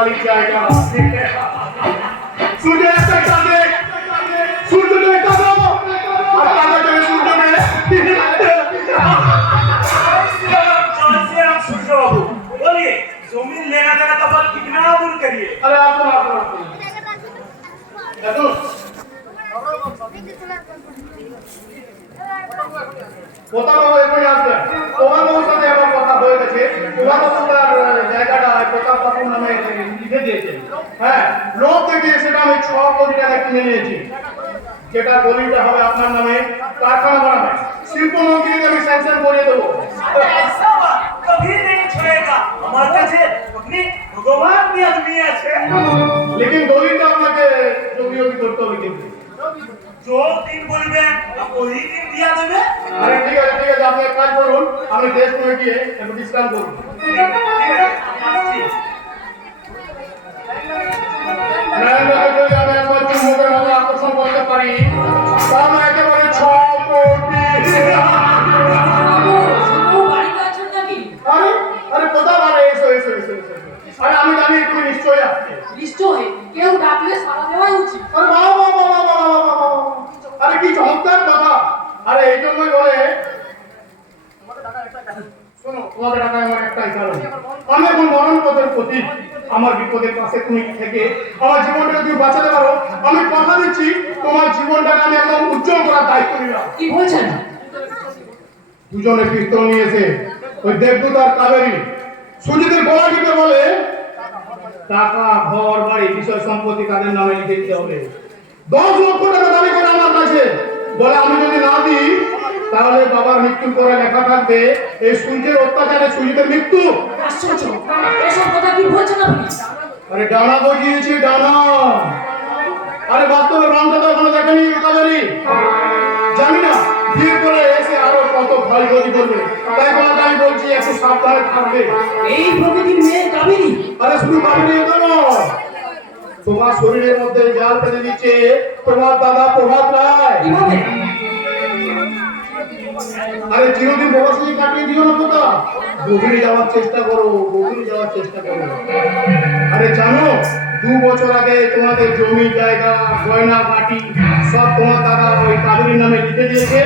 কালীর জায়গা। সূর্য একটা কাঁদে, সূর্যকে কাঁদো, আর কাঁদা সূর্যকে। सूर्य बाबू बोलिए, जमीन लेना देना का बात कितना दूर करिए। अरे आप কথা বলে এখনই আসবে। তোমার বাবুর সাথে আমার কথা হয়ে গেছে। তোমার বাবু তার জায়গাটা প্রতাপ বাবুর নামে লিখে দিয়েছে। হ্যাঁ, লোক থেকে সেটা আমি 6 কোটি টাকা কিনে নিয়েছি। যেটা দলিলটা হবে আপনার নামে, কারখানা বানাবে, শিল্পমন্ত্রীকে আমি স্যাংশন করিয়ে দেবো। ऐसा बात कभी नहीं छोड़ेगा। हमारे কাছে আপনি ভগবান भी आदमी আছে। लेकिन দলিলটা আপনাকে যোগ্য করতে হবে কিন্তু। जो दिन बोलবেন ওই দিন দিয়া দেবে। আরে ঠিক আছে ঠিক আছে, আপনি এক কাজ করুন, আমি টেস্ট করে গিয়ে একটু বিশ্রাম করুন। ঠিক আছে আসছি। নরেন্দ্রকে যদি আমি একবার চুম্বকের মতো আকর্ষণ করতে পারি, তাহলে একেবারে 6 কোটি। আরে আরে কোথাও আরে এসো এসো এসো এসো। আরে আমি জানি তুমি নিশ্চয়ই আসবে। নিশ্চয়ই কেউ ডাকলে সাড়া দেওয়াই উচিত। আরে বাবা বাবা বাবা বাবা, আরে কি চমৎকার কথা। আরে এই জন্যই বলে, শোনো, তোমাকে ডাকা আমার একটাই কারণ, আমি এখন মরণ পথের প্রতীক। আমার বিপদের পাশে তুমি থেকে আমার জীবনটাকে তুমি বাঁচাতে পারো, আমি কথা দিচ্ছি তোমার জীবনটাকে আমি একদম উজ্জ্বল করার দায়িত্ব নিলাম। কি বলছেন? দুজনে পিস্তল নিয়েছে, ওই দেবদূত আর কাবেরী। সুজিতের গলা টিপে বলে টাকা, ঘর, বাড়ি, বিষয় সম্পত্তি তাদের নামে লিখে দিতে হবে। 10 লক্ষ টাকা দাবি করে আমার কাছে, বলে আমি যদি না দিই তাহলে বাবার মৃত্যুর পরে লেখা থাকবে এই সূর্যের অত্যাচারে সুজিতের মৃত্যু। আশ্চর্য, এসব কথা কি বলছেন আপনি? আরে ডানা বজিয়েছি ডানা। আরে বাস্তবে রংটা তো এখনো দেখেনি কাবেরী। জানি না বিয়ের পরে এসে আরো কত ভয় গতি করবে, তাই তোমাকে আমি বলছি একটু সাবধানে থাকবে। এই প্রকৃতির মেয়ে কাবেরী? আরে শুধু কাবেরী তো নয়, তোমার শরীরের মধ্যে জাল ফেলে দিচ্ছে তোমার দাদা প্রভাত রায়। কিভাবে? আরে চিরদিন প্রবাসী কাটিয়ে দিও না কোথা, গভীরে যাওয়ার চেষ্টা করো, গভীরে যাওয়ার চেষ্টা করো। আরে জানো 2 বছর আগে তোমাদের জমি জায়গা গয়না বাটি সব তোমার দাদা ওই কাবেরীর নামে লিখে দিয়েছে।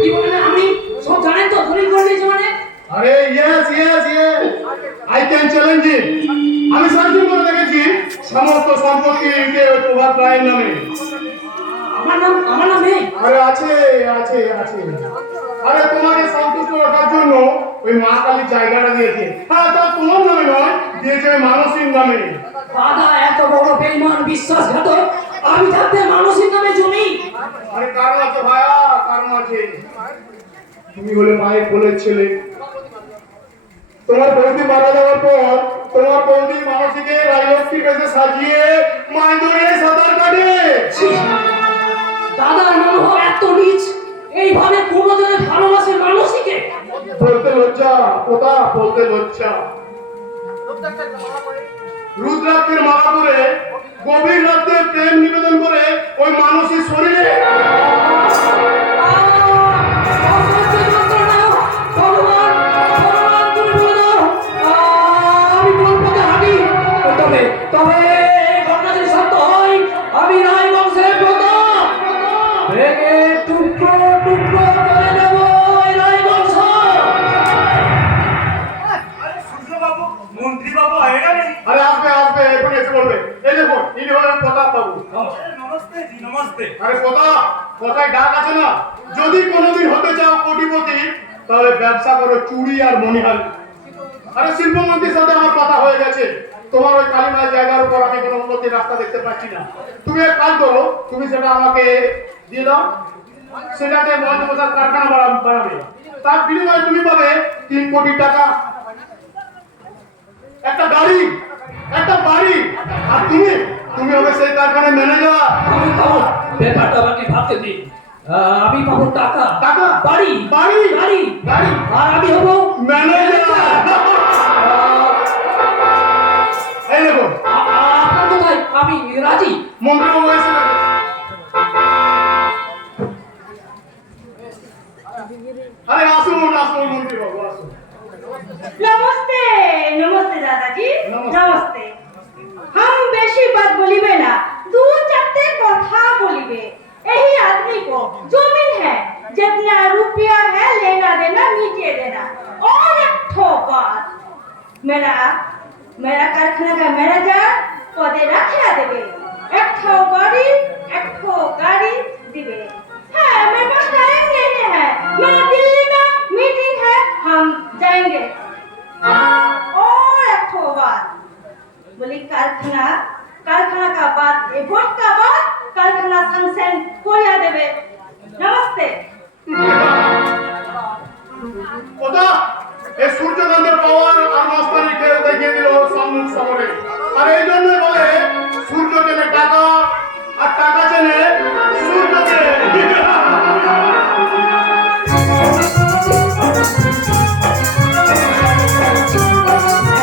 কি বলেন আপনি? সব জানেন তো? দলিল করে দিয়েছে মানে? আরে yes yes yes, I can challenge ইট। আমি সার্চিং করে দেখেছি সমস্ত সম্পত্তি লিখে ওই প্রভাত রায়ের নামে। আমার নামে? আরে আছে আছে আছে। আরে তোমাকে সন্তুষ্ট রাখার জন্য ওই মা কালীর জায়গাটা দিয়েছে। হ্যাঁ, তা তোমার নামে নয়, দিয়েছে ওই মানসীর নামে। দাদা এত বড় বেঈমান বিশ্বাসঘাতক, আমি থাকতে মানুষের নামে জমি? আরে কারণ আছে ভাইয়া, কারণ আছে। তুমি বলে মায়ের কোলের ছেলে, তোমার বৌদি মারা যাওয়ার পর তোমার বৌদি মানসীকে রাজলক্ষ্মীর কাছে সাজিয়ে মায়ের দড়িয়ে সাঁতার কাটে। দাদার মনোহ এত নিচ, এইভাবে কোনোদিনে ভালোবাসে মানুষকে? বলতে লজ্জা, কথা বলতে লজ্জা। রুদ্রাক্ষের মালা পরে গভীর রাতে প্রেম নিবেদন করে ওই মানুষের শরীরে। তবে ঘটনা যদি সত্য হয়, আমি রায় বংশের প্রতাপ ভেঙে টুকরো টুকরো করে দেব এই রায় বংশ। আরে সূর্য বাবু, মন্ত্রী বাবু আয়েগা নেই? আরে আসবে আসবে, এখন এসে বলবে। এই দেখো ইনি হলেন প্রতাপ বাবু। নমস্তে জি, নমস্তে। আরে প্রতাপ, কথায় ডাক আছে না, যদি কোনোদিন হতে চাও কোটিপতি তাহলে ব্যবসা করো চুড়ি আর মণিহারি। আরে শিল্পমন্ত্রীর সাথে আমার কথা হয়ে গেছে, তোমার ওই কালীমায়ের জায়গার উপর আমি কোনো উন্নতির রাস্তা দেখতে পাচ্ছি না। তুমি এক কাজ করো, তুমি সেটা আমাকে দিয়ে দাও, সেটাতে মহেন্দ্রপ্রসাদ কারখানা বানাবে। তার বিনিময়ে তুমি পাবে 3 কোটি টাকা, একটা গাড়ি, একটা বাড়ি, আর তুমি তুমি হবে সেই কারখানার ম্যানেজার। আমি পাবো, ব্যাপারটা আমাকে ভাবতে দিন। আমি পাবো টাকা, টাকা, বাড়ি, বাড়ি, গাড়ি, গাড়ি, আর আমি হবো ম্যানেজার। এই দেখো আপনার কোথায়? আমি রাজি। মন্ত্রীবাবু এসে গেছে। আরে আসুন আসুন মন্ত্রীবাবু আসুন। नमस्ते नमस्ते दादाजी नमस्ते। नमस्ते। हम बेशी बात बोलिबे ना, दो चारटे कथा बोलिबे। यही आदमी को जमीन है, जितना रुपया है लेना देना नीचे देना। और एक ठो बात, मेरा कारखाना का मैनेजर पदे रखा देवे, एक ठो गाड़ी दिवे। हाँ, मेरे पास टाइम नहीं है, मेरा दिल्ली में मीटिंग है, हम जाएंगे। और एक ठो बात, बोली कारखाना का बात, ये वोट का बात, कारखाना संगसेन कोरिया देवे। नमस्ते। ওটা এই সূর্যকান্তের পাওয়ার আর মাস্টারি খেয়ে দেখিয়ে দিল ওর সম্মুখ সমরে। আর এই জন্যই বলে